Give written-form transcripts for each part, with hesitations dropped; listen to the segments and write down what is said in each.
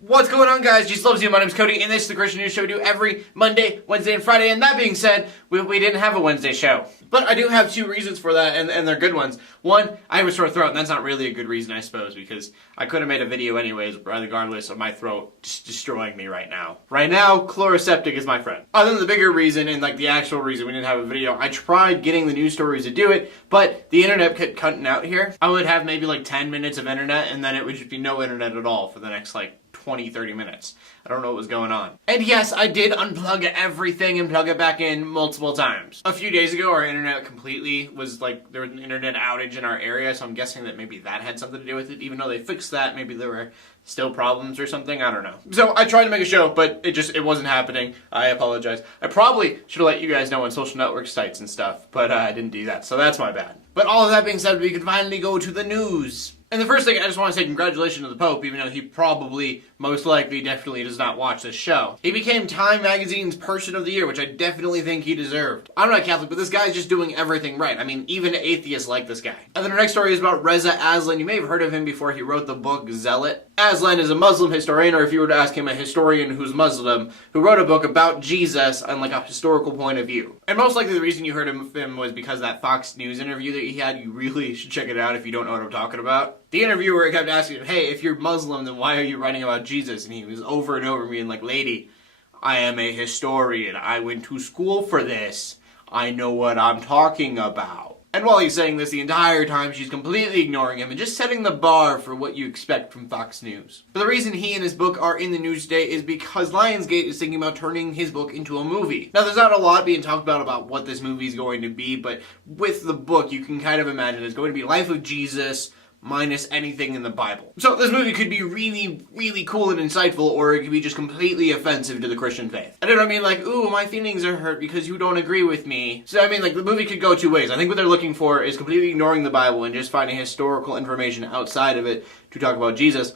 What's going on, guys? Jesus loves you. My name's Cody, and this is the Christian News Show we do every Monday, Wednesday, and Friday. And that being said, we didn't have a Wednesday show. But I do have two reasons for that, and they're good ones. One, I have a sore throat, and that's not really a good reason, I suppose, because I could have made a video anyways, regardless of my throat just destroying me right now. Right now, chloroseptic is my friend. Other than the bigger reason, and like the actual reason we didn't have a video, I tried getting the news stories to do it, but the internet kept cutting out here. I would have maybe like 10 minutes of internet, and then it would just be no internet at all for the next like 20-30 minutes. I don't know what was going on. And yes, I did unplug everything and plug it back in multiple times. A few days ago, our internet completely was like, there was an internet outage in our area, so I'm guessing that maybe that had something to do with it. Even though they fixed that, maybe there were still problems or something, I don't know. So I tried to make a show, but it wasn't happening. I apologize. I probably should have let you guys know on social network sites and stuff, but I didn't do that, so that's my bad. But all of that being said, we can finally go to the news. And the first thing, I just want to say congratulations to the Pope, even though he probably, most likely, definitely does not watch this show. He became Time Magazine's Person of the Year, which I definitely think he deserved. I'm not Catholic, but this guy's just doing everything right. I mean, even atheists like this guy. And then the next story is about Reza Aslan. You may have heard of him before. He wrote the book Zealot. Aslan is a Muslim historian, or if you were to ask him, a historian who's Muslim, who wrote a book about Jesus on like a historical point of view. And most likely the reason you heard of him was because that Fox News interview that he had. You really should check it out if you don't know what I'm talking about. The interviewer kept asking him, hey, if you're Muslim, then why are you writing about Jesus? And he was over and over being like, lady, I am a historian. I went to school for this. I know what I'm talking about. And while he's saying this the entire time, she's completely ignoring him and just setting the bar for what you expect from Fox News. But the reason he and his book are in the news today is because Lionsgate is thinking about turning his book into a movie. Now, there's not a lot being talked about what this movie is going to be, but with the book, you can kind of imagine it's going to be Life of Jesus minus anything in the Bible. So this movie could be really, really cool and insightful, or it could be just completely offensive to the Christian faith. I don't mean like, ooh, my feelings are hurt because you don't agree with me. So I mean, like, the movie could go two ways. I think what they're looking for is completely ignoring the Bible and just finding historical information outside of it to talk about Jesus.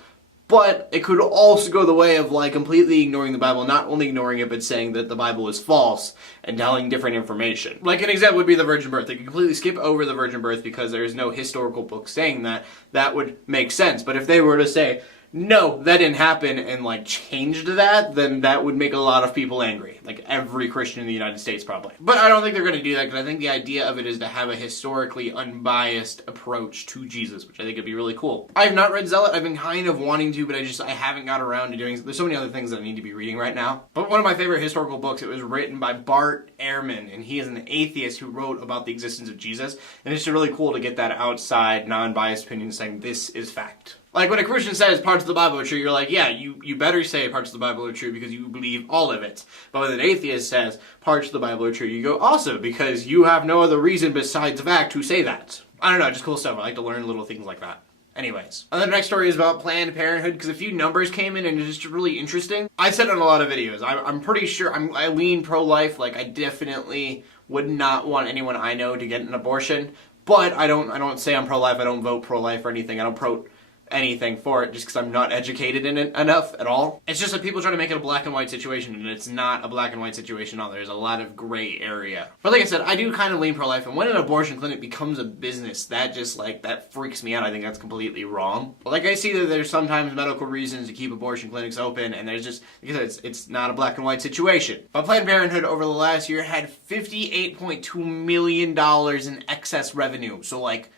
But it could also go the way of like completely ignoring the Bible, not only ignoring it, but saying that the Bible is false and telling different information. Like an example would be the virgin birth. They could completely skip over the virgin birth because there is no historical book saying that. That would make sense. But if they were to say, no, that didn't happen, and like changed that, then that would make a lot of people angry. Like every Christian in the United States probably. But I don't think they're going to do that because I think the idea of it is to have a historically unbiased approach to Jesus, which I think would be really cool. I have not read Zealot. I've been kind of wanting to, but I haven't got around to doing. There's so many other things that I need to be reading right now. But one of my favorite historical books, it was written by Bart Ehrman, and he is an atheist who wrote about the existence of Jesus. And it's just really cool to get that outside, non-biased opinion saying this is fact. Like when a Christian says parts of the Bible are true, you're like, yeah, you better say parts of the Bible are true because you believe all of it. But when an atheist says parts of the Bible are true, you go, also, because you have no other reason besides fact to say that. I don't know, just cool stuff. I like to learn little things like that. Anyways. And the next story is about Planned Parenthood because a few numbers came in and it's just really interesting. I said in a lot of videos, I'm pretty sure, I lean pro-life, like I definitely would not want anyone I know to get an abortion. But I don't say I'm pro-life, I don't vote pro-life or anything, I don't anything for it just because I'm not educated in it enough at all. It's just that people try to make it a black and white situation, and it's not a black and white situation at all. There's a lot of gray area. But like I said, I do kind of lean pro-life, and when an abortion clinic becomes a business, that just like, that freaks me out. I think that's completely wrong. But like I see that there's sometimes medical reasons to keep abortion clinics open, and there's just, because it's not a black and white situation. But Planned Parenthood over the last year had $58.2 million in excess revenue. So like,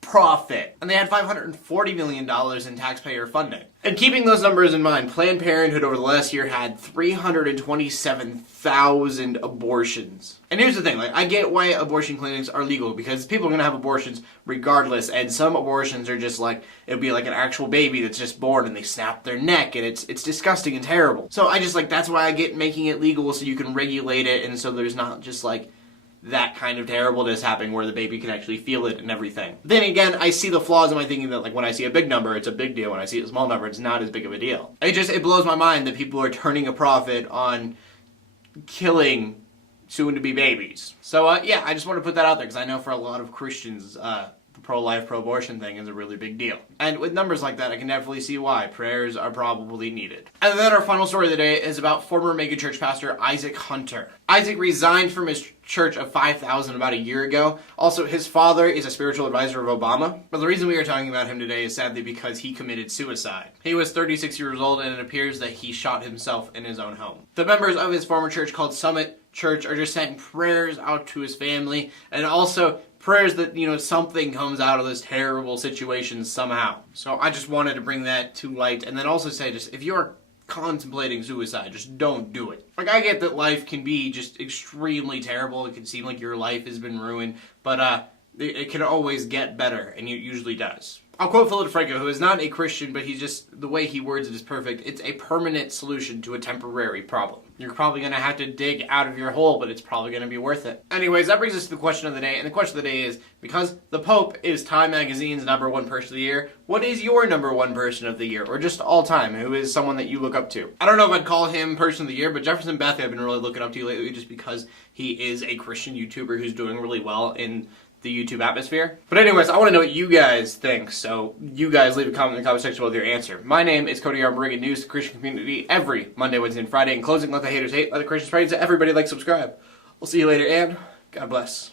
profit. And they had $540 million in taxpayer funding. And keeping those numbers in mind, Planned Parenthood over the last year had 327,000 abortions. And here's the thing, like I get why abortion clinics are legal because people are going to have abortions regardless, and some abortions are just like, it'll be like an actual baby that's just born and they snap their neck and it's disgusting and terrible. So I just like, that's why I get making it legal so you can regulate it and so there's not just like that kind of terribleness happening where the baby can actually feel it and everything. Then again, I see the flaws in my thinking that like when I see a big number, it's a big deal. When I see a small number, it's not as big of a deal. It blows my mind that people are turning a profit on killing soon-to-be babies. So yeah, I just want to put that out there because I know for a lot of Christians, pro-life, pro-abortion thing is a really big deal. And with numbers like that, I can definitely see why prayers are probably needed. And then our final story of the day is about former megachurch pastor Isaac Hunter. Isaac resigned from his church of 5,000 about a year ago. Also, his father is a spiritual advisor of Obama. But the reason we are talking about him today is sadly because he committed suicide. He was 36 years old, and it appears that he shot himself in his own home. The members of his former church called Summit Church are just sending prayers out to his family, and also prayers that, something comes out of this terrible situation somehow. So I just wanted to bring that to light, and then also say, just if you're contemplating suicide, just don't do it. Like, I get that life can be just extremely terrible. It can seem like your life has been ruined, but it can always get better, and it usually does. I'll quote Philip DeFranco, who is not a Christian, but he's just, the way he words it is perfect. It's a permanent solution to a temporary problem. You're probably going to have to dig out of your hole, but it's probably going to be worth it. Anyways, that brings us to the question of the day, and the question of the day is, because the Pope is Time Magazine's #1 person of the year, what is your #1 person of the year, or just all time? Who is someone that you look up to? I don't know if I'd call him person of the year, but Jefferson Bethia I've been really looking up to lately just because he is a Christian YouTuber who's doing really well in the YouTube atmosphere. But anyways, I want to know what you guys think, so you guys leave a comment in the comment section with your answer. My name is Cody. I'm bringing news to the Christian community every Monday, Wednesday, and Friday. In closing, let the haters hate, let the Christians pray, so everybody like, subscribe. We'll see you later, and God bless.